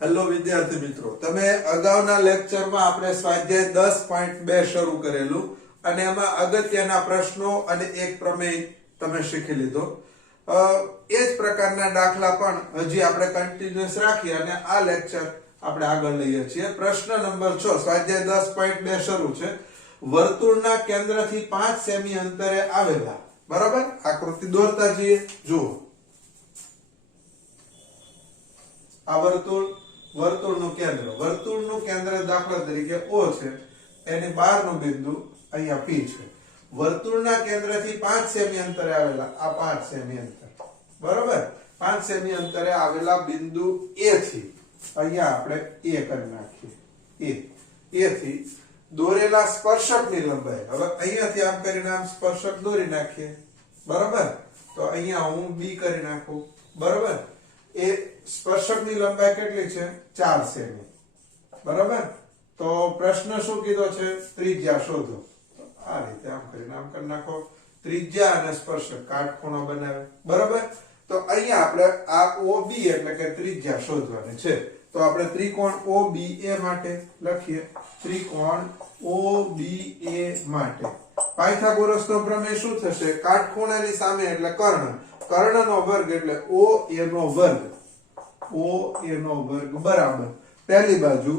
Hello વિદ્યાર્થી મિત્રો, તમે અગાઉના લેક્ચરમાં આપણે સ્વાધ્યાય 10.2 શરૂ કરેલું અને એમાં અગત્યના પ્રશ્નો અને એક પ્રમેય તમે શીખી લીધો. એ જ પ્રકારના દાખલા પણ હજી આપણે કન્ટિન્યુઅસ રાખી અને આ લેક્ચર આપણે આગળ લઈએ છીએ. પ્રશ્ન નંબર 6 સ્વાધ્યાય 10.2 શરૂ છે. વર્તુળના કેન્દ્રથી 5 સેમી અંતરે આવેલા, બરાબર, આકૃતિ દોરતા જઈએ. જુઓ, આ વર્તુળનું કેન્દ્ર દાખલા તરીકે O છે, એની બહારનું બિંદુ અહીંયા P છે. વર્તુળના કેન્દ્રથી 5 સેમી અંતરે આવેલા, આ 5 સેમી અંતર, બરાબર, 5 સેમી અંતરે આવેલા બિંદુ A થી અહીંયા આપણે A કરી નાખીએ. A થી દોરેલા સ્પર્શકની લંબાઈ, હવે અહીંયાથી આમ કરીને આમ સ્પર્શક દોરી નાખીએ, બરાબર. તો અહીંયા હું B કરી નાખું, બરાબર. એ સ્પર્શકની લંબાઈ કેટલી છે? 4 સેમી, બરાબર. તો પ્રશ્ન શું કીધો છે? ત્રિજ્યા શોધો. આ રીતે આમ કરીને આમ કરી નાખો. ત્રિજ્યા અને સ્પર્શક કાટખૂણો બનાવે, બરાબર. તો અહીંયા આપણે આ OB એટલે કે ત્રિજ્યા શોધવાની છે. તો આપણે ત્રિકોણ OBA માટે લખીએ. ત્રિકોણ OBA માટે પાયથાગોરસનો પ્રમેય શું થશે? કાટખૂણાની સામે એટલે કર્ણ, કર્ણનો વર્ગ એટલે OA નો વર્ગ, OA નો વર્ગ બરાબર પહેલી બાજુ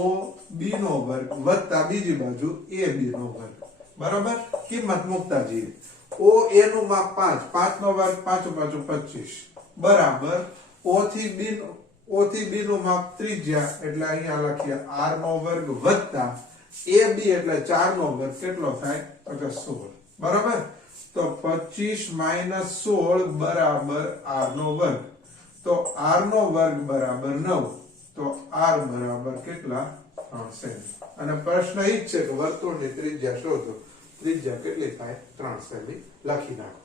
OB નો વર્ગ વત્તા બીજી બાજુ AB નો વર્ગ, બરાબર. કિંમત મૂકતા જઈએ. OA નું માપ 5, 5 નો વર્ગ 5 × 5 = 25 બરાબર O થી B નું માપ ત્રિજ્યા એટલે અહીંયા લખીએ R નો વર્ગ વત્તા AB એટલે 4 નો વર્ગ કેટલો થાય? તો કે 16, બરાબર. તો 25 - 16 બરાબર R નો વર્ગ. તો R નો વર્ગ બરાબર 9. તો R બરાબર કેટલા? 3 સેમી. અને પ્રશ્ન એ જ છે કે વર્તુળની ત્રિજ્યા શોધો. ત્રિજ્યા કેટલી થાય? 3 સેમી લખી નાખો.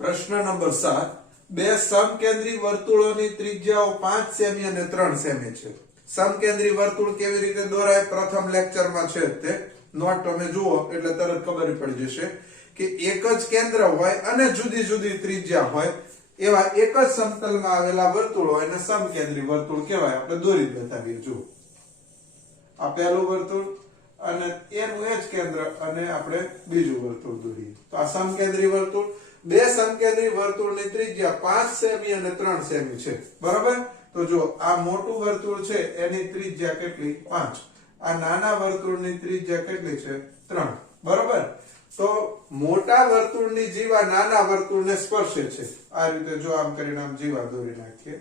પ્રશ્ન નંબર 7. બે સમકેન્દ્રી વર્તુળોની ત્રિજ્યાઓ 5 સેમી અને 3 સેમી છે. સમકેન્દ્રી વર્તુળ કેવી રીતે દોરાય પ્રથમ લેક્ચરમાં છે તે નોટ તમે જુઓ એટલે તરત ખબર પડી જશે કે એક જ કેન્દ્ર હોય અને જુદી જુદી ત્રિજ્યા હોય એવા એક જ સમતલમાં આવેલા વર્તુળો એને સમકેન્દ્રી વર્તુળ કહેવાય. આપણે દોરી બતાવીએ. જુઓ, આ પહેલું વર્તુળ અને એનું એ જ કેન્દ્ર અને આપણે બીજું વર્તુળ દોરીએ. તો આ સમકેન્દ્રી વર્તુળ. બે સમકેન્દ્રી વર્તુળની ત્રિજ્યા 5 સેમી અને 3 સેમી છે, બરાબર. તો જો આ મોટું વર્તુળ છે એની ત્રિજ્યા કેટલી? 5. આ નાના વર્તુળની ત્રિજ્યા કેટલી છે? 3, બરાબર. તો મોટા વર્તુળની જીવા નાના વર્તુળને સ્પર્શે છે. આ રીતે જો આમ કરીને આમ જીવા દોરી નાખીએ.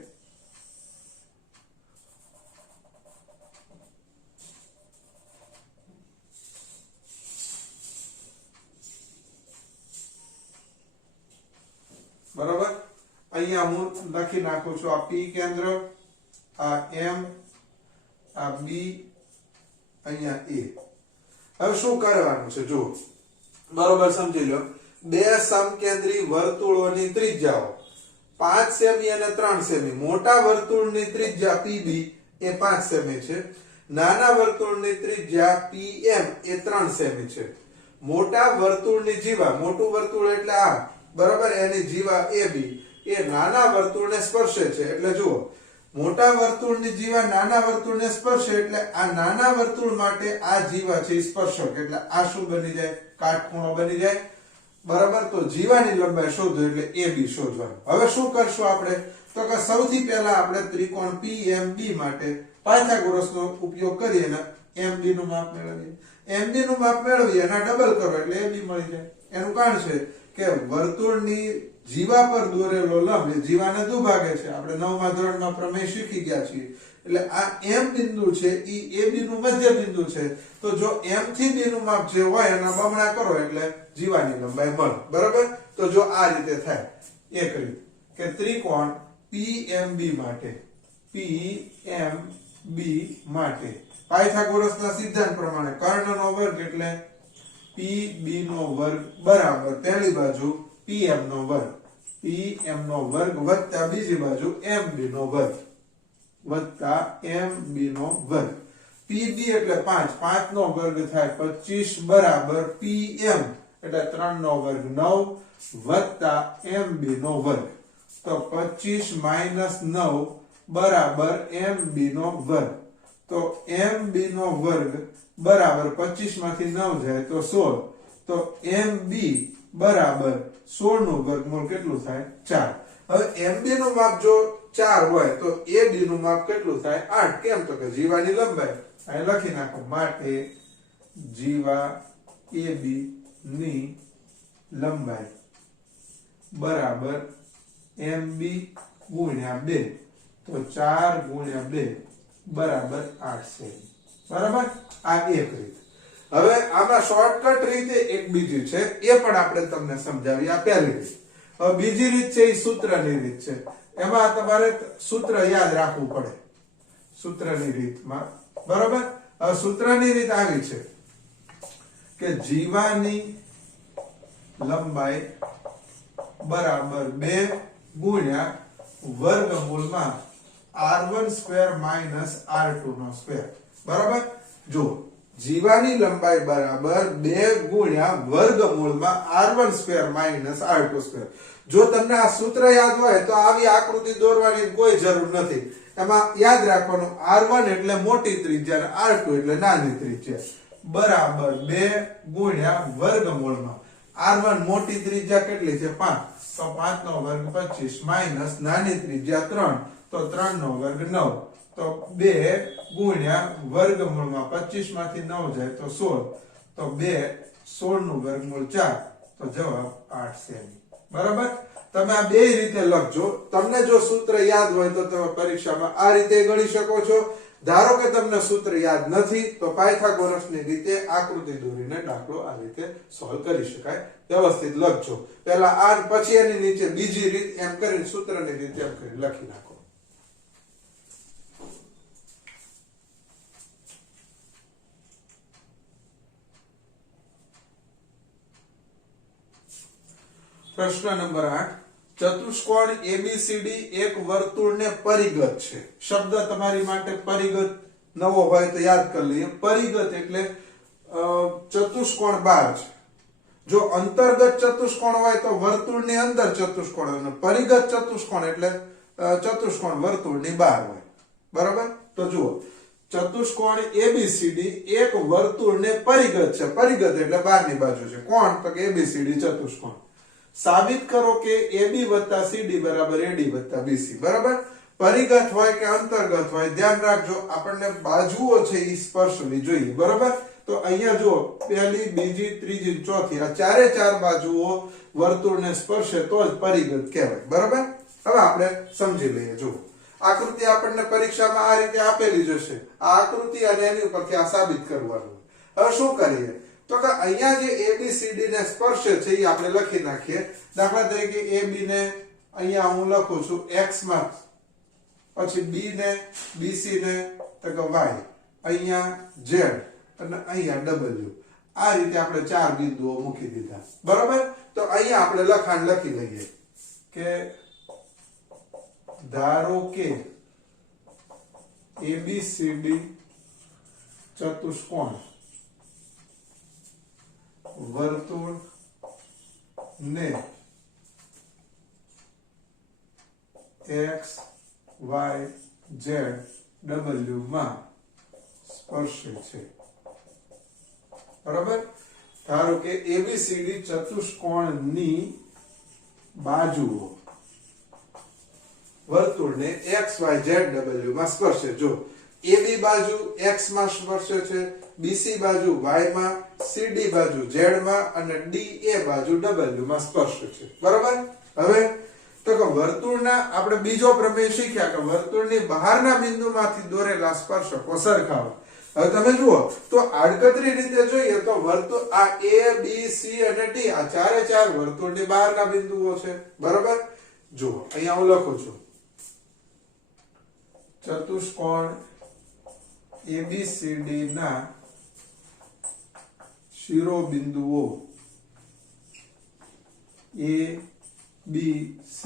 બરાબર. અહીંયા હું લખી નાખું છું આ P કેન્દ્ર, આ M, આ B, અહીંયા A. હવે શું કરવાનું છે જુઓ, બરોબર સમજી લો. બે સમકેન્દ્રી વર્તુળોની ત્રિજ્યાઓ 5 સેમી અને 3 સેમી. મોટા વર્તુળની ત્રિજ્યા PB એ 5 સેમી છે. નાના વર્તુળની ત્રિજ્યા PM એ 3 સેમી છે. મોટા વર્તુળની જીવા, મોટું વર્તુળ એટલે આ, બરાબર, એની જીવા AB એ નાના વર્તુળને સ્પર્શે છે. એટલે જુઓ, મોટા વર્તુળની જીવા નાના વર્તુળને સ્પર્શે એટલે આ નાના વર્તુળ માટે આ જીવા છે સ્પર્શક. એટલે આ શું બની જાય? કાટખૂણો બની જાય, બરાબર. તો જીવાની લંબાઈ શોધો એટલે AB શોધવાનું. હવે શું કરશું આપણે? તો કે સૌથી પહેલા આપણે ત્રિકોણ PMB માટે પાયથાગોરસનો ઉપયોગ કરીએ અને MB નું માપ મેળવીએ. MB નું માપ મેળવીએ એના ડબલ કરો એટલે AB મળી જાય. એનું કારણ છે કે વર્તુળની જીવા પર દોરેલો લંબ એ જીવાને દુભાગે છે. આપણે 9મા ધોરણમાં પ્રમેય શીખી ગયા છીએ. એટલે આ M બિંદુ છે ઈ AB નું મધ્ય બિંદુ છે. તો જો M થી B નું માપ જે હોય એના બમણા કરો એટલે જીવાની લંબાઈ મળે, બરાબર. તો જો આ રીતે થાય એક રીત કે ત્રિકોણ PMB માટે પાયથાગોરસના સિદ્ધાંત પ્રમાણે કર્ણનો વર્ગ એટલે PB નો વર્ગ બરાબર પહેલી બાજુ PM નો વર્ગ વત્તા બીજી બાજુ MB નો વર્ગ વત્તા MB નો વર્ગ. PB એટલે 5, 5 નો વર્ગ થાય 25 બરાબર PM એટલે 3 નો વર્ગ 9 વત્તા mb નો વર્ગ, તો 25 માઈનસ 9 બરાબર mb નો વર્ગ, તો mb નો વર્ગ બરાબર 25 માંથી 9 જાય તો 16, તો mb બરાબર 16 નું વર્ગમૂળ કેટલું થાય 4. હવે mb નું માપ જો 4 હોય તો ab નું માપ કેટલું થાય 8. કેમ તો કે જીવાની લંબાઈ અહીં લખી નાખો, માટે જીવા ab ની લંબાઈ બરાબર mb ગુણ્યા 2, તો 4 ગુણ્યા 2 બરાબર 8 સેમી. બરાબર, આ એક રીત. હવે આમાં શોર્ટકટ રીતે એક બીજી છે, એ પણ આપણે તમને સમજાવી. આ પહેલી રીત. હવે બીજી રીત છે એ સૂત્રની રીત છે. એમાં તમારે સૂત્ર યાદ રાખવું પડે સૂત્રની રીતમાં. બરાબર, હવે સૂત્રની રીત આવી છે કે જીવાની લંબાઈ બરાબર 2 ગુણ્યા વર્ગમૂળમાં r1² માઈનસ r2 નો સ્ક્વેર. બરાબર, જો જીવાની લંબાઈ બરાબર 2 ગુણ્યા વર્ગમૂળમાં r1² માઈનસ r2². જો તમને આ સૂત્ર યાદ હોય તો આવી આકૃતિ દોરવાની કોઈ જરૂર નથી. એમાં યાદ રાખવાનું r1 એટલે મોટી ત્રિજ્યા અને r2 એટલે નાની ત્રિજ્યા, બરાબર 2 ગુણ્યા વર્ગમૂળમાં r1 મોટી ત્રિજ્યા કેટલી છે 5, તો 5 નો વર્ગ 25 માઈનસ નાની ત્રિજ્યા 3, તો 3 નો વર્ગ 9, તો 2 ગુણ્યા વર્ગમૂળમાં 25 માંથી 9 જાય તો 16, તો 2 16 નું વર્ગમૂળ 4, તો જવાબ 8 સેમી. બરાબર, તમે આ બે રીતે લખજો. તમને જો સૂત્ર યાદ હોય તો તમે પરીક્ષામાં આ રીતે ગણી શકો છો. ધારો કે તમને સૂત્ર યાદ નથી તો પાયથાગોરસની રીતે આકૃતિ દોરીને દાખલો આ રીતે સોલ્વ કરી શકાય. વ્યવસ્થિત લખજો પહેલા આ, પછી એની નીચે બીજી રીત, એમ કરીને સૂત્રની રીતે એમ કરીને લખી નાખો. પ્રશ્ન નંબર 8, ચતુષ્કોણ ABCD એક વર્તુળને પરિગત છે. શબ્દ તમારી માટે પરિગત નવો હોય તો યાદ કરી લઈએ. પરિગત એટલે ચતુષ્કોણ 12 છે. જો અંતર્ગત ચતુષ્કોણ હોય તો વર્તુળની અંદર ચતુષ્કોણ હોય, પરિગત ચતુષ્કોણ એટલે ચતુષ્કોણ વર્તુળની બહાર હોય. બરાબર, તો જુઓ ચતુષ્કોણ ABCD એક વર્તુળને પરિગત છે. પરિગત એટલે બહારની બાજુ છે. કોણ? તો કે ABCD ચતુષ્કોણ. સાબિત કરો કે AB વત્તા CD બરાબર AD વત્તા BC. બરાબર, પરિગત હોય કે અંતર્ગત હોય ધ્યાન રાખજો, આપણને બાજુઓ છે એ સ્પર્શવી જોઈએ. બરાબર, તો અહીંયા જો પહેલી, બીજી, ત્રીજી, ચોથી આ ચારે ચાર બાજુઓ વર્તુળને સ્પર્શે તો જ પરિગત કહેવાય. બરાબર, હવે આપણે સમજી લઈએ. જો આકૃતિ આપણને પરીક્ષામાં આ રીતે આપેલી જશે, આ આકૃતિ અને એની ઉપરથી આ સાબિત કરવાનું. હવે શું કરીએ તો કે અહીંયા જે ABCD ને સ્પર્શે છે એ આપણે લખી નાખીએ. દાખલા તરીકે AB ને અહીંયા હું લખું છું x માં, પછી B ને BC ને તો કે y, અહીંયા Z અને અહીંયા W. આ રીતે આપણે ચાર બિંદુઓ મૂકી દીધા. બરાબર, તો અહીંયા આપણે લખાણ લખી લઈએ કે ધારો કે ABCD ચતુષ્કોણ વર્તુળ ને x y z w માં સ્પર્શે છે. બરાબર, ધારો કે ABCD ચતુષ્કોણની બાજુઓ વર્તુળને x y z w માં સ્પર્શે. જો AB બાજુ x માં સ્પર્શે છે, BC બાજુ y માં, CD બાજુ z માં અને DA બાજુ w માં સ્પર્શે છે. બરાબર, હવે તો કે વર્તુળના આપણે બીજો પ્રમેય શીખ્યા કે વર્તુળની બહારના બિંદુમાંથી દોરેલા સ્પર્શકો સરખા હોય. હવે તમે જુઓ તો આડકતરી રીતે જોઈએ તો વર્તુળ આ A B C અને D આ ચારે ચાર વર્તુળની બહારના બિંદુઓ છે. બરાબર, જુઓ અહીંયા હું લખું છું ચતુષ્કોણ ABCD ના શિરોબિંદુઓ A B C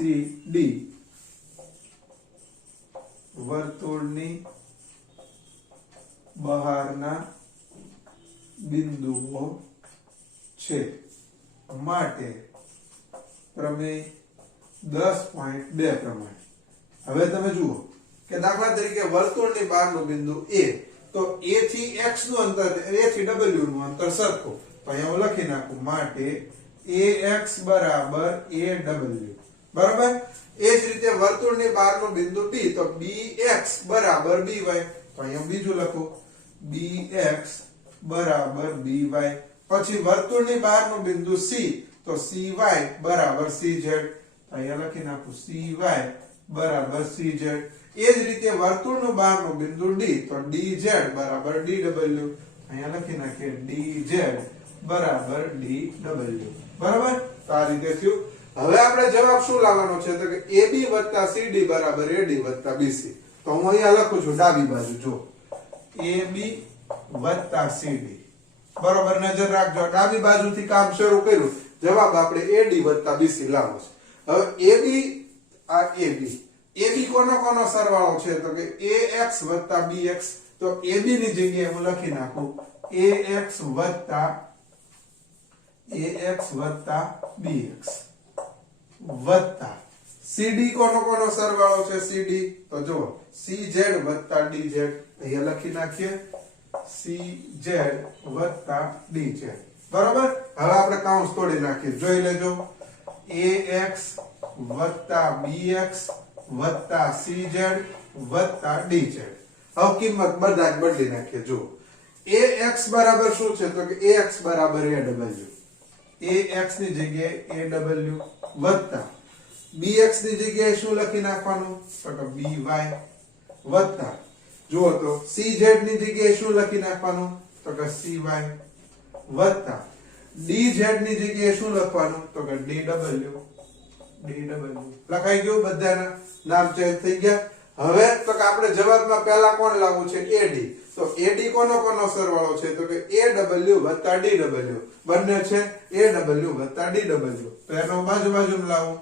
D વર્તુળની બહારના બિંદુઓ છે. માટે પ્રમેય 10.2 પ્રમાણે હવે તમે જુઓ કે દાખલા તરીકે વર્તુળની બહારનું બિંદુ A, તો A થી x નું અંતર, A થી W નું અંતર સરખું, તો અહીંયા હું લખી નાખું માટે AX બરાબર AW, બરાબર. એ જ રીતે વર્તુળની બહારનું બિંદુ B, તો BX બરાબર BY, તો અહીંયા બીજું લખું BX બરાબર BY. પછી વર્તુળની બહારનું બિંદુ C, તો CY બરાબર CZ, તો અહીંયા લખી નાખું CY બરાબર CZ. એ જ રીતે વર્તુળનું બહારનું બિંદુ D, તો DZ બરાબર DW, અહીંયા લખી નાખીએ DZ બરાબર DW, બરાબર. તો આ રીતે થયું. હવે આપણે જવાબ શું લાવવાનો છે, તો કે AB + CD બરાબર AD + BC. તો હું અહીંયા લખું છું ડાબી બાજુ, જો AB + CD, બરાબર. નજર રાખજો, ડાબી બાજુથી કામ શરૂ કર્યું, જવાબ આપણે AD + BC લાવવો છે. હવે AB, આ AB કોનો સરવાળો છે, તો કે AX + BX. તો AB ની જગ્યાએ હું લખી નાખું AX + BX વત્તા CD કોનો સરવાળો છે, CD, તો જો CZ + DZ, અહીંયા લખી નાખીએ CZ + DZ, બરાબર. હવે આપણે કૌંસ તોડી નાખીએ, જોઈ લેજો AX + BX + CZ + DZ. હવે કિંમત બધા જ બદલી નાખીએ, જો AX બરાબર શું છે, તો કે AX બરાબર AW, AX ની જગ્યાએ AW વત્તા BX ની જગ્યાએ શું લખી નાખવાનું, તો કે BY વત્તા, જુઓ તો CZ ની જગ્યાએ શું લખી નાખવાનું, તો કે CY વત્તા DZ ની જગ્યાએ શું લખવાનું, તો કે DW. લખાઈ ગયું, બધાના નામ ચેન્જ થઈ ગયા. હવે તો કે આપણે જવાબમાં પહેલા કોણ લાવવું છે, AD. તો AD કોનો સરવાળો છે, તો કે AW + DW, બંને છે AW + DW. તો એનો બાજુમાં લાવો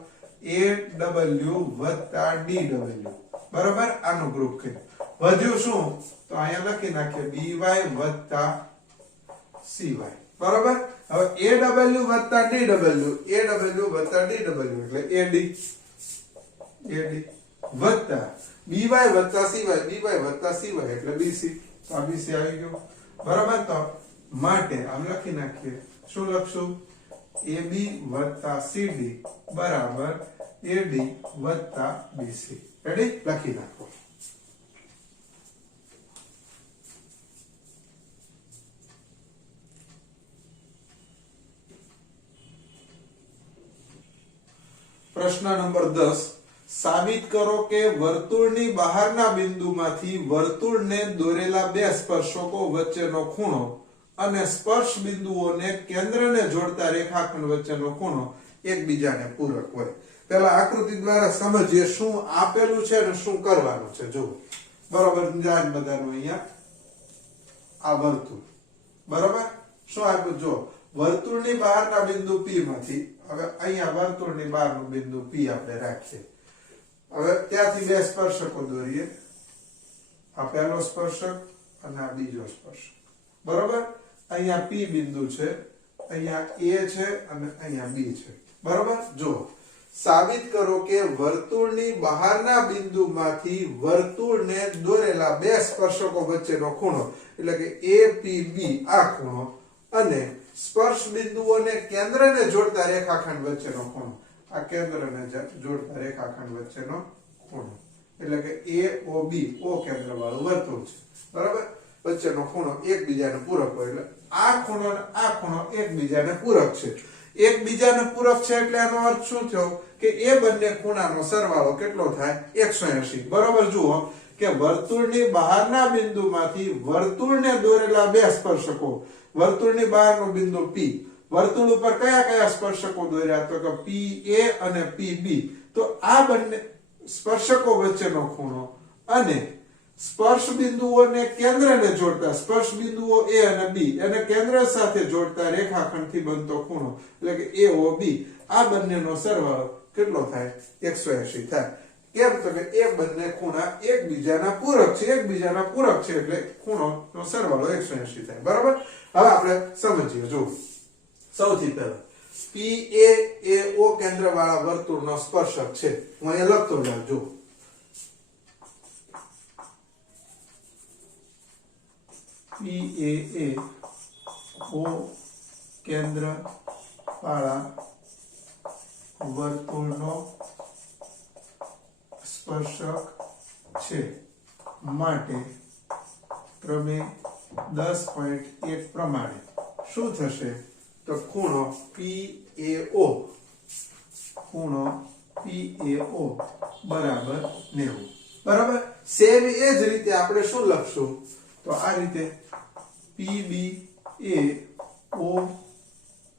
AW + DW, બરાબર. આનો ગ્રુપ કર્યું. વધ્યું શું, તો અહીંયા લખી નાખીએ BY + CY, બરાબર. હવે AW + DW, AW + DW એટલે AD વત્તા BY + CY, BY + CY એટલે BC. તો આ BC આવી ગયું, બરાબર. તો માટે આમ લખી નાખીએ, શું લખશું, AB + CD બરાબર AD + BC. રેડી, લખી નાખો. પ્રશ્ન નંબર 10, સાબિત કરો કે વર્તુળની બહારના બિંદુમાંથી વર્તુળને દોરેલા બે સ્પર્શકો વચ્ચેનો ખૂણો અને સ્પર્શ બિંદુઓને કેન્દ્રને જોડતા રેખાખંડ વચ્ચેનો ખૂણો એકબીજાને પૂરક હોય. પહેલા આકૃતિ દ્વારા સમજીએ શું આપેલું છે અને શું કરવાનું છે. જુઓ, બરોબર, ધ્યાન બધાનું. અહીંયા આ વર્તુળ, બરોબર. શું આપ્યું, જો વર્તુળની બહારના બિંદુ P માંથી, હવે અહીંયા વર્તુળની બહારનું બિંદુ P આપણે રાખીએ. હવે ત્યાંથી બે સ્પર્શકો દોરીએ, આ પહેલો સ્પર્શક અને આ બીજો સ્પર્શક, બરોબર. અહીંયા P બિંદુ છે, અહીંયા A છે અને અહીંયા B છે, બરોબર. જો સાબિત કરો કે વર્તુળની બહારના બિંદુમાંથી વર્તુળને દોરેલા બે સ્પર્શકો વચ્ચેનો ખૂણો એટલે કે APB આ ખૂણો અને સ્પર્શ બિંદુઓને કેન્દ્રને જોડતા રેખાખંડ વચ્ચેનો ખૂણો, આ કેન્દ્રને જોડતા રેખાખંડ વચ્ચેનો ખૂણો એટલે કે AOB, O કેન્દ્ર વાળું વર્તુળ છે, બરાબર. વચ્ચેનો ખૂણો એકબીજાને પૂરક હોય એટલે આ ખૂણો અને આ ખૂણો એકબીજાને પૂરક છે. એકબીજાને પૂરક છે એટલે આનો અર્થ શું થયો કે એ બંને ખૂણાનો સરવાળો કેટલો થાય, 180. બરાબર. જુઓ કે વર્તુળની બહારના બિંદુમાંથી વર્તુળને દોરેલા બે સ્પર્શકો, વર્તુળની બહારનું બિંદુ P, વર્તુળ ઉપર કયા કયા સ્પર્શકો દોર્યા, તો કે PA અને PB. તો આ બંને સ્પર્શકો વચ્ચેનો ખૂણો અને સ્પર્શ બિંદુઓને કેન્દ્રને જોડતા સ્પર્શ બિંદુઓ A અને B અને કેન્દ્ર સાથે જોડતા રેખાખંડથી બનતો ખૂણો એટલે કે AOB, આ બંનેનો સરવાળો કેટલો થાય, 180 થાય. કેમ, તો કે એ બંને ખૂણા એકબીજાના પૂરક છે, એકબીજાના પૂરક છે એટલે ખૂણોનો સરવાળો 180 થાય, બરાબર. હવે આપણે સમજીએ. જો સૌથી પહેલા PA એ O કેન્દ્ર વાળા વર્તુળનો સ્પર્શક છે. હું અહીંયા લખતો જાઉં જો. PA એ O કેન્દ્ર વાળા વર્તુળનો સ્પર્શક છે માટે પ્રમેય 10.1 પ્રમાણે શું થશે તો ખૂણો PAO બરાબર 90. બરાબર. સેમ એ જ રીતે આપણે શું લખશું તો આ રીતે PB એ O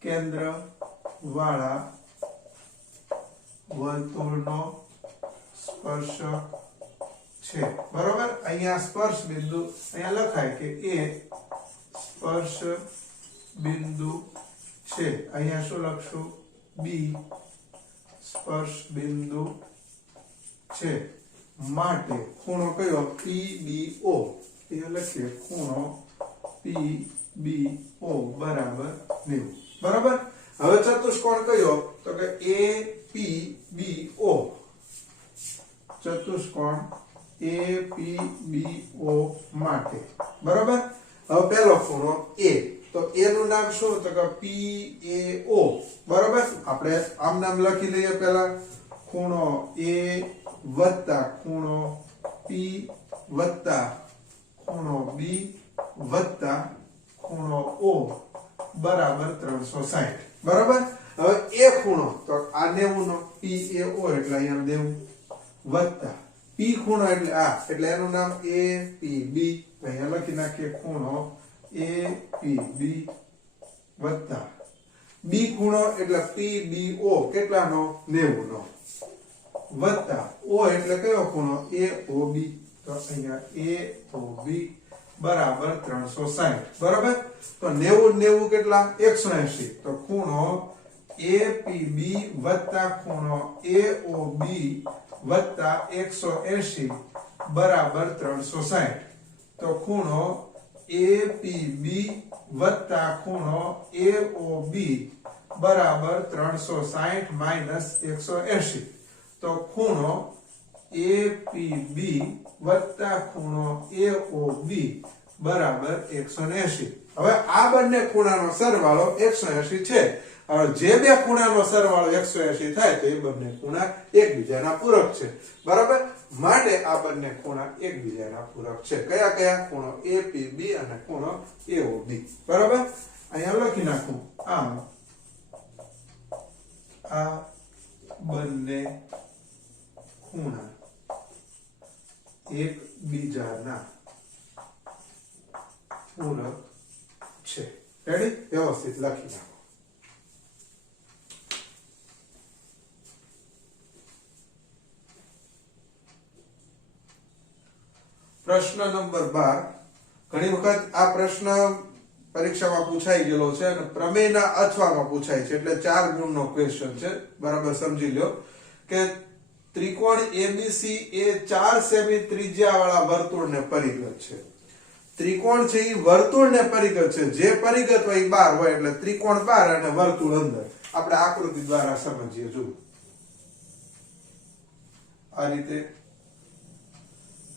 કેન્દ્ર વાળા વર્તુળનો સ્પર્શક છે. બરાબર. અહીંયા સ્પર્શ બિંદુ અહીંયા લખાય કે એ સ્પર્શ બિંદુ છે. અહીંયા શું લખશું B સ્પર્શ બિંદુ છે માટે ખૂણો કયો PBO એ લખીએ ખૂણો PBO બરાબર 90. બરાબર. હવે ચતુષ્કોણ કયો તો કે APBO ચતુષ્કોણ APBO માટે. બરાબર. હવે પહેલો ખૂણો A તો A નું નામ શું તો કે PAO. બરાબર. આપણે આમ નામ લખી લઈએ પહેલા ખૂણો A વત્તા ખૂણો P વત્તા ખૂણો B વત્તા ખૂણો O બરાબર 360. બરાબર. હવે એ ખૂણો તો આ 90 નો PAO એટલે અહીંયા 90 વત્તા P ખૂણો એટલે આ એટલે એનું નામ APB અહીંયા લખી નાખીએ ખૂણો APB વત્તા B ખૂણો એટલે PBO કેટલાનો 90 નો વત્તા O એટલે કયો ખૂણો AOB તો અહીંયા AOB બરાબર 360. બરાબર. તો 90 કેટલા 180 તો ખૂણો APB વત્તા ખૂણો AOB વત્તા 180 બરાબર 360. તો ખૂણો APB વત્તા ખૂણો AOB બરાબર 360 માઈનસ 180. તો ખૂણો APB વત્તા ખૂણો AOB બરાબર 180. હવે આ બંને ખૂણાનો સરવાળો 180 છે. હવે જે બે ખૂણાનો સરવાળો 180 થાય તો એ બંને ખૂણા એકબીજાના પૂરક છે. બરાબર. માટે આ બંને ખૂણા એકબીજાના પૂરક છે. કયા કયા ખૂણો APB અને ખૂણો AOB. બરાબર. અહીંયા લખી નાખું આ બંને ખૂણા એકબીજાના પૂરક છે. રેડી. વ્યવસ્થિત લખી નાખો. પ્રશ્ન નંબર 12. ઘણી વખત આ પ્રશ્ન પરીક્ષામાં પૂછાઈ ગયેલો છે અને પ્રમેયના અથવામાં પૂછાય છે એટલે 4 ગુણનો ક્વેશ્ચન છે. બરાબર સમજી લો કે ત્રિકોણ ABC એ 4 સેમી ત્રિજ્યા વાળા વર્તુળને પરિઘ છે. ત્રિકોણ છે એ વર્તુળને પરિઘ છે. જે પરિઘ હોય એ 12 હોય એટલે ત્રિકોણ 12 અને વર્તુળ અંદર. આપણે આકૃતિ દ્વારા સમજીએ. જુઓ આ રીતે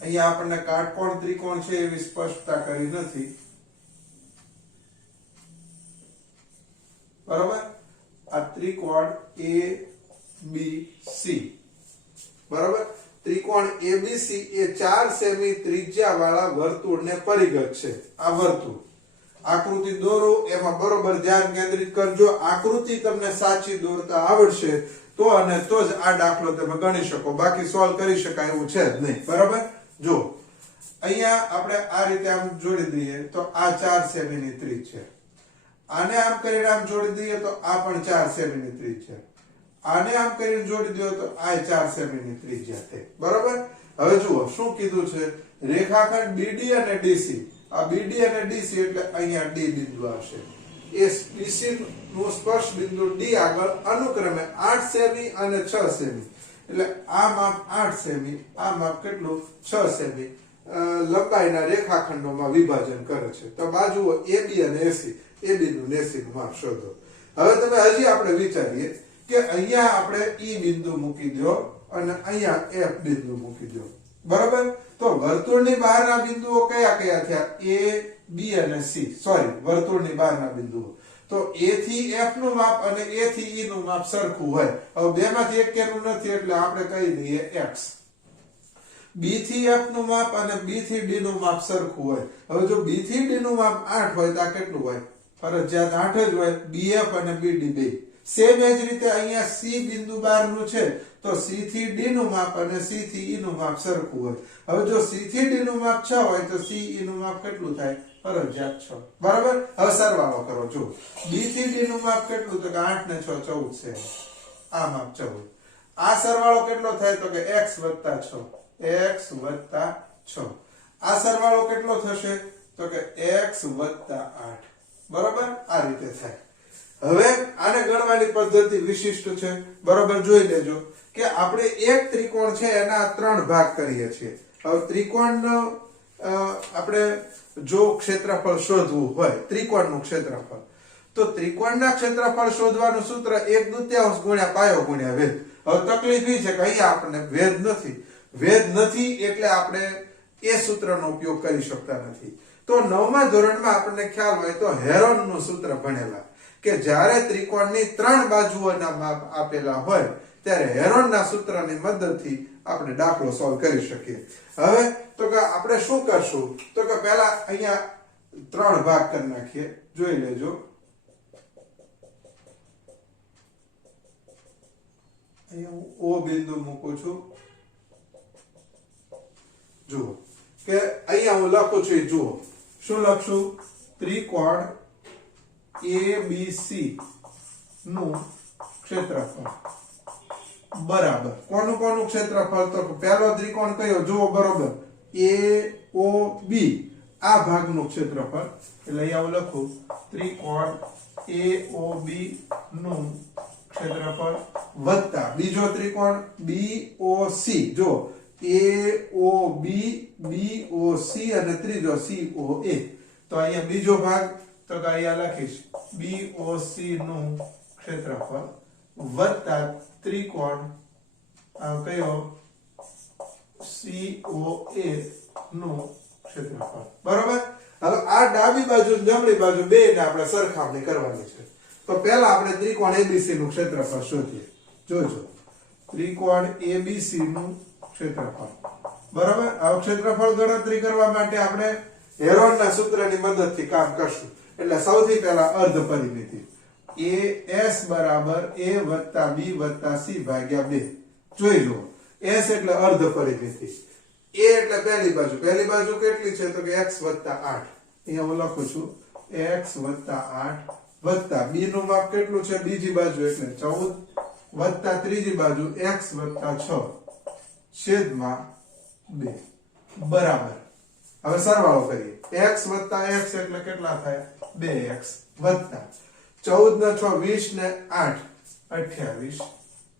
અહીંયા આપણને કાટકોણ ત્રિકોણ છે એવી સ્પષ્ટતા કરી નથી. બરાબર. આ ત્રિકોણ ABC. બરાબર. ત્રિકોણ ABC એ 4 સેમી ત્રિજ્યા વાળા વર્તુળને પરિઘ છે. આ વર્તુળ આકૃતિ દોરો એમાં બરોબર ધ્યાન કેન્દ્રિત કરજો. આકૃતિ તમને સાચી દોરતા આવડશે તો અને તો જ આ દાખલો તમે ગણી શકો. બાકી સોલ્વ કરી શકાય એવું છે જ નહીં. બરાબર. જો અહીંયા આપણે આ રીતે આમ જોડી દઈએ તો આ 4 સેમી ની ત્રિજ્યા. આને આમ કરીને આમ જોડી દઈએ તો આ પણ 4 સેમી ની ત્રિજ્યા. આને આમ કરીને જોડી દો તો આ 4 સેમી ની ત્રિજ્યા થઈ. બરાબર. હવે જુઓ શું કીધું છે. રેખાખંડ BD અને DC. આ BD અને DC એટલે અહીંયા D બિંદુ આવશે. એ BC નું સ્પર્શ બિંદુ D આગળ અનુક્રમે 8 સેમી અને 6 સેમી એટલે આ માપ 8 સેમી આ માપ કેટલું 6 સેમી લંબાઈના રેખાખંડોમાં વિભાજન કરે છે. તો બાજુઓ AB અને AC AB નું AC નું માપ શોધો. હવે તમે હજી આપણે વિચારીએ કે અહીંયા આપણે ઈ બિંદુ મૂકી દો અને અહીંયા F બિંદુ મૂકી દો, બરાબર? તો વર્તુળની બહારના બિંદુઓ કયા કયા થયા? A, B અને C. સોરી, વર્તુળની બહારના બિંદુઓ. તો A થી F નું માપ અને A થી E નું માપ સરખું હોય. હવે બેમાંથી એક કેનું નથી એટલે આપણે કહી દઈએ x. B થી F નું માપ અને B થી D નું માપ સરખું હોય. હવે જો B થી D નું માપ 8 હોય તો આ કેટલું હોય? ફરજિયાત 8 જ હોય. BF અને BD બે. સેમ એ જ રીતે અહીંયા C બિંદુ બહારનું છે તો C થી D નું માપ અને C થી E નું માપ સરખું હોય. હવે જો C થી D નું માપ 6 હોય તો C E નું માપ કેટલું થાય? ફરજિયાત 6. બરાબર? હવે સરવાળો કરો. જો B થી D નું માપ કેટલું? તો કે 8 ને 6 14 છે. આ માપ 14. આ સરવાળો કેટલો થાય? તો કે x 6. x 6. આ સરવાળો કેટલો થશે? તો કે x 8. બરાબર? આ રીતે થાય. હવે આને ગણવાની પદ્ધતિ વિશિષ્ટ છે. બરાબર? જોઈ લેજો કે આપણે એક ત્રિકોણ છે એના 3 ભાગ કરીએ છીએ. હવે ત્રિકોણનો આપણે જો ક્ષેત્રફળ શોધવું હોય, ત્રિકોણનું ક્ષેત્રફળ, તો ત્રિકોણના ક્ષેત્રફળ શોધવાનું સૂત્ર 1/2 ગુણ્યા પાયો ગુણ્યા વેધ. હવે તકલીફ એ છે કે અહીંયા આપણને વેધ નથી. વેધ નથી એટલે આપણે એ સૂત્રનો ઉપયોગ કરી શકતા નથી. તો 9મા ધોરણમાં આપણને ખ્યાલ હોય તો હેરોનનું સૂત્ર ભણેલા કે જ્યારે ત્રિકોણની 3 બાજુઓના માપ આપેલા હોય ત્યારે હેરોનના સૂત્રની મદદથી આપણે દાખલો સોલ્વ કરી શકીએ. હવે તો કે આપણે શું કરશું? તો કે પહેલા અહીંયા 3 ભાગ કરી નાખીએ. જોઈ લેજો. અહીંયા હું O બિંદુ મૂકું છું. જુઓ કે અહીંયા હું લખું છું. જુઓ શું લખશું? ત્રિકોણ ABC નું ક્ષેત્રફળ બરાબર કોનું કોનું ક્ષેત્રફળ? તો પહેલો ત્રિકોણ કયો? જુઓ બરોબર, AOB. આ ભાગનું ક્ષેત્રફળ એટલે અહીંયા હું લખું ત્રિકોણ AOB નું ક્ષેત્રફળ વત્તા બીજો ત્રિકોણ BOC. જો AOB, BOC અને ત્રીજો COA. તો અહીંયા બીજો ભાગ તો કે અહીંયા લખીશ BOC નું ક્ષેત્રફળ વત્તા ત્રિકોણ કયો? COA નું ક્ષેત્રફળ. બરોબર? હવે આ ડાબી બાજુ જમણી બાજુ બેને આપણે સરખામણી કરવાની છે. તો પહેલા આપણે ત્રિકોણ ABC નું ક્ષેત્રફળ શોધીએ. જોજો ત્રિકોણ ABC નું ક્ષેત્રફળ. બરાબર? આ ક્ષેત્રફળ ગણતરી કરવા માટે આપણે હેરોનના સૂત્રની મદદથી કામ કરશું. એટલે સૌથી પહેલા અર્ધ પરિમિતિ AS બરાબર A + B + C ભાગ્યા 2. જોઈ લો. S એટલે અર્ધ પરિમિતિ, A એટલે પહેલી બાજુ. પહેલી બાજુ કેટલી છે? તો કે x + 8. અહીંયા હું લખું છું x + 8 વત્તા B નું માપ કેટલું છે? બીજી બાજુ એટલે 14 વત્તા ત્રીજી બાજુ x + 6 છેદમાં 2. બરાબર. હવે સરવાળો કરીએ. x + x એટલે કેટલા થાય? 2x વત્તા 14 ને 6 20 ને 8 28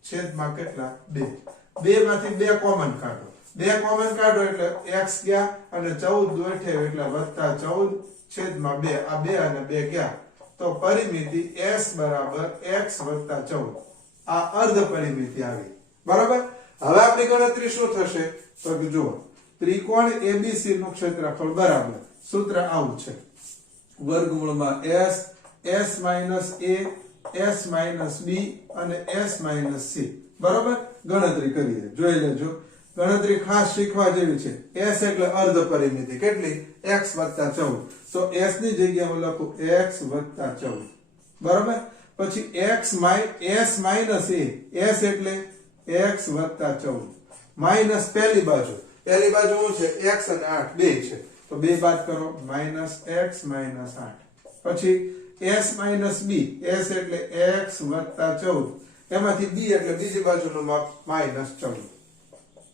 છેદમાં કેટલા? 2. 2 માંથી 2 કોમન કાઢો. 2 કોમન કાઢો એટલે x ગયા અને 14 × 2 એટલે વત્તા 14 છેદમાં 2. આ 2 અને 2 ગયા તો પરિમિતિ s બરાબર x + 14. આ અર્ધ પરિમિતિ આવી. બરાબર? હવે આપણી ગણતરી શું થશે? તો કે જુઓ ત્રિકોણ ABC નું ક્ષેત્રફળ બરાબર સૂત્ર આવું છે. વર્ગમૂળમાં s, s - a, s - b અને s - c. બરાબર? ગણતરી કરીએ. જોઈ લેજો. ગણતરી ખાસ શીખવા જેવી છે. s એટલે અર્ધ પરિમિતિ કેટલી? x + 14. તો s ની જગ્યાએ હું લખું x + 14. બરાબર? પછી s - a. s એટલે x + 14 માઈનસ પહેલી બાજુ શું છે? x અને 8 બે છે તો 2 બાદ કરો -x - 8. પછી s - b. s એટલે x + 14 એમાંથી b એટલે બીજી બાજુનું માપ -14.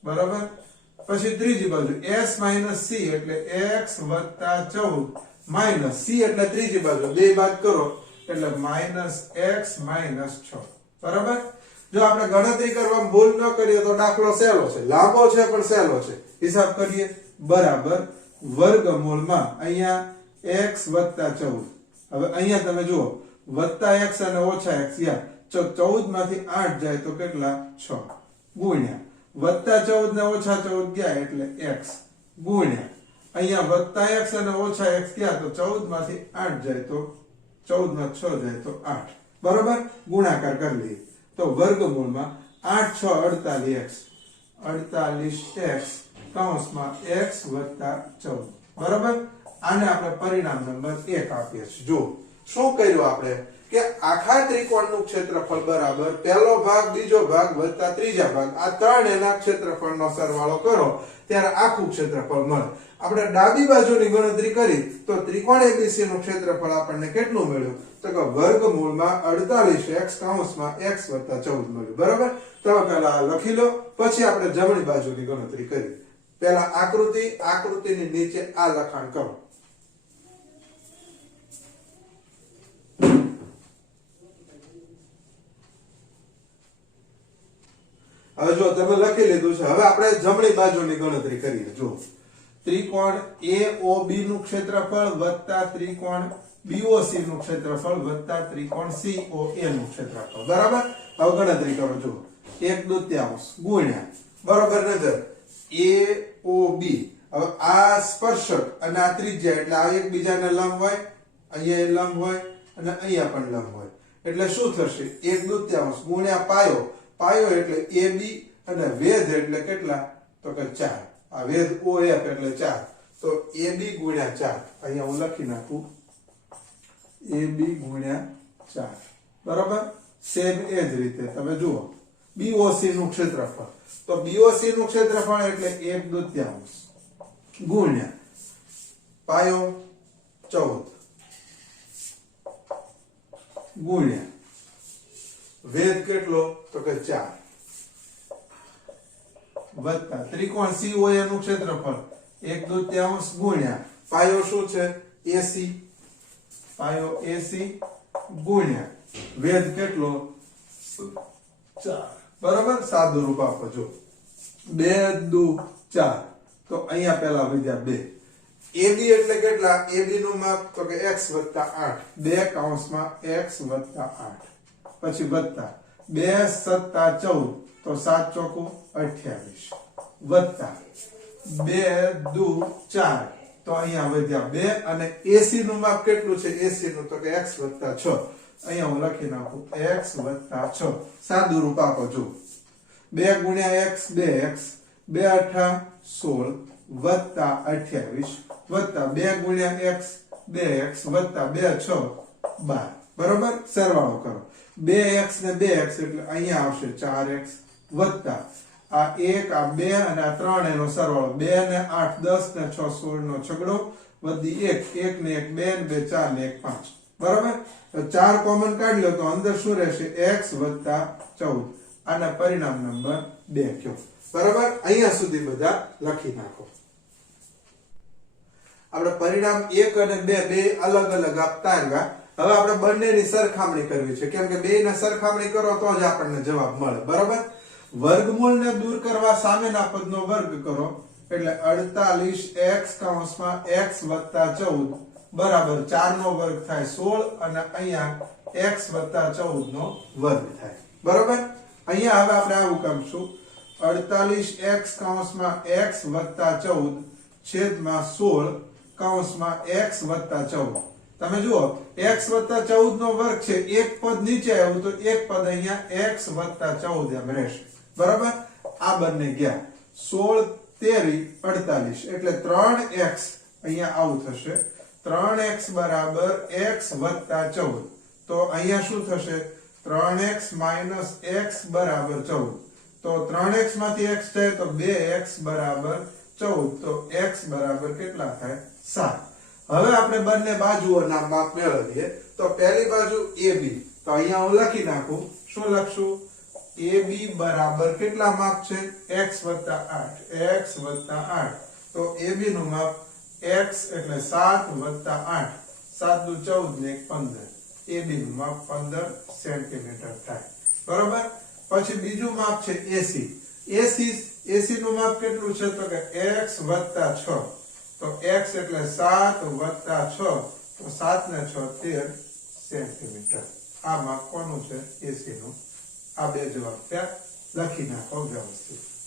બરાબર? પછી ત્રીજી બાજુ s - c એટલે x + 14 માઈનસ c એટલે ત્રીજી બાજુ 2 બાદ કરો એટલે -x - 6. બરાબર? જો આપણે ગણતરી કરવામાં ભૂલ ન કરીએ તો દાખલો સહેલો છે, લાંબો છે પણ સહેલો છે. હિસાબ કરીએ. બરાબર વર્ગમૂળમાં અહીંયા x + 14. હવે અહીંયા તમે જુઓ વત્તા x અને ઓછા x યા 14 માંથી 8 જાય તો કેટલા 6 ગુણ્યા વત્તા 14 ને ઓછા 14 ગયા એટલે x ગુણ્યા અહીંયા વત્તા x અને ઓછા x ગયા તો 14 માંથી 8 જાય તો 14 માં 6 જાય તો 8 બરોબર ગુણાકાર કરી લઈએ તો વર્ગમૂળમાં 8 6 48x 48x કૌંસમાં x વત્તા 14 બરોબર આને આપણે પરિણામ નંબર 1 આપીએ છીએ જો શું કર્યું આપણે કે આખા ત્રિકોણનું ક્ષેત્રફળ બરાબર પહેલો ભાગ બીજો ભાગ વત્તા ત્રીજા ભાગ આ ત્રણેયના ક્ષેત્રફળનો સરવાળો કરો ત્યારે આખું ક્ષેત્રફળ મળે આપણે ડાબી બાજુની ગણતરી કરી તો ત્રિકોણ ABC નું ક્ષેત્રફળ આપણને કેટલું મળ્યું તો કે વર્ગમૂળમાં 48x કૌંસમાં x વત્તા 14 મળ્યું બરાબર તો પહેલા લખી લો પછી આપણે જમણી બાજુની ગણતરી કરી પહેલા આકૃતિની નીચે આ લખાણ કરો હવે જો તમે લખી લીધું છે હવે આપણે જમણી બાજુની ગણતરી કરીએ જો ત્રિકોણ AOB નું ક્ષેત્રફળ વત્તા ત્રિકોણ BOC નું ક્ષેત્રફળ વત્તા ત્રિકોણ COA નું ક્ષેત્રફળ બરાબર હવે ગણતરી કરો જો 1/2 ગુણ્યા બરાબર નજર AOB હવે આ સ્પર્શક અને આ ત્રિજ્યા એટલે આ એકબીજાને લંબ હોય અહીંયા લંબ હોય અને અહીંયા પણ લંબ હોય એટલે શું થશે 1/2 ગુણ્યા પાયો પાયો એટલે AB અને વેધ એટલે કેટલા તો કે 4 આ વેધ OF એટલે 4 તો AB ગુણ્યા 4 અહીંયા હું લખી નાખું AB ગુણ્યા 4 બરાબર સેમ એ જ રીતે તમે જુઓ BOC નું ક્ષેત્રફળ તો BOC નું ક્ષેત્રફળ એટલે 1/2 ગુણ્યા પાયો 14 ગુણ્યા વેધ કેટલો તો કે 4 વત્તા ત્રિકોણ COA નું ક્ષેત્રફળ 1/2 ગુણ્યા પાયો શું છે AC પાયો AC ગુણ્યા વેધ કેટલો 4 બરાબર સાદું રૂપ આપો જો 2 4 તો અહીંયા પહેલા વધ્યા 2 AB એટલે કેટલા AB નું માપ તો કે x 8 2 કૌંસમાં x 8 પછી વત્તા 2 + 14 તો 7 ચોકુ 28 વત્તા 2 2 4 તો અહીંયા વધ્યા 2 અને AC નું માપ કેટલું છે AC નું તો કે x 6 અહીંયા હું લખી નાખું x 6 સાદું રૂપ આપો જો 2 ગુણ્યા x 2x 2 * 16 વત્તા 28 વત્તા 2 ગુણ્યા x 2x વત્તા 2 * 6 12 બરોબર સરવાળો કરો 2x ને 2x એટલે અહીંયા આવશે 4x વત્તા આ 1 આ 2 અને આ 3 એનો સરવાળો 2 ને 8 10 ને 6 16 નો છગડો વધી 1 1 ને 1 2 ને 2 4 ને 1 5 બરાબર તો 4 કોમન કાઢી લો તો અંદર શું રહેશે x 14 આના પરિણામ નંબર 2 કયો બરાબર અહીંયા સુધી બધા લખી નાખો આપણે પરિણામ 1 અને 2 બે અલગ અલગ આપતા આવ્યા હવે આપણે બંનેની સરખામણી કરવી છે કેમ કે બેયની સરખામણી કરો તો જ આપણને જવાબ મળે બરાબર વર્ગમૂળને દૂર કરવા સામેના પદનો વર્ગ કરો એટલે 48x કૌંસમાં x 14 બરાબર 4 નો વર્ગ થાય 16 અને અહીંયા x 14 નો વર્ગ થાય બરાબર અહીંયા હવે આપણે આવું કરશું 48x કૌંસમાં x 14 છેદમાં 16 કૌંસમાં x 14 તમે જુઓ x 14 નો વર્ગ છે એક પદ નીચે આવ્યું તો એક પદ અહીંયા x 14 એમ રહેશે બરાબર આ બંને ગયા 16 13 48 એટલે 3x અહીંયા આવું થશે 3x બરાબર x 14 તો અહીંયા શું થશે 3x - x બરાબર 14 તો 3x માંથી x જાય તો 2x બરાબર 14 તો x બરાબર કેટલા થાય 7 હવે આપણે બંને બાજુઓના માપ મેળવીએ તો પહેલી બાજુ AB તો અહીંયા હું લખી નાખું શું લખશું AB બરાબર કેટલા માપ છે x 8 x 8 તો AB નું માપ x એટલે 7 + 8 7 * 14 ને 15 AB નું માપ 15 સેન્ટીમીટર થાય બરાબર પછી બીજું માપ છે AC નું માપ કેટલું છે તો કે x 6 તો x એટલે 7 + 6 તો 7 ને 6 13 સેન્ટીમીટર. આ માપ કોનું છે? AC નું. આ બે જવાબ ત્યાં લખી નાખો વ્યવસ્થિત.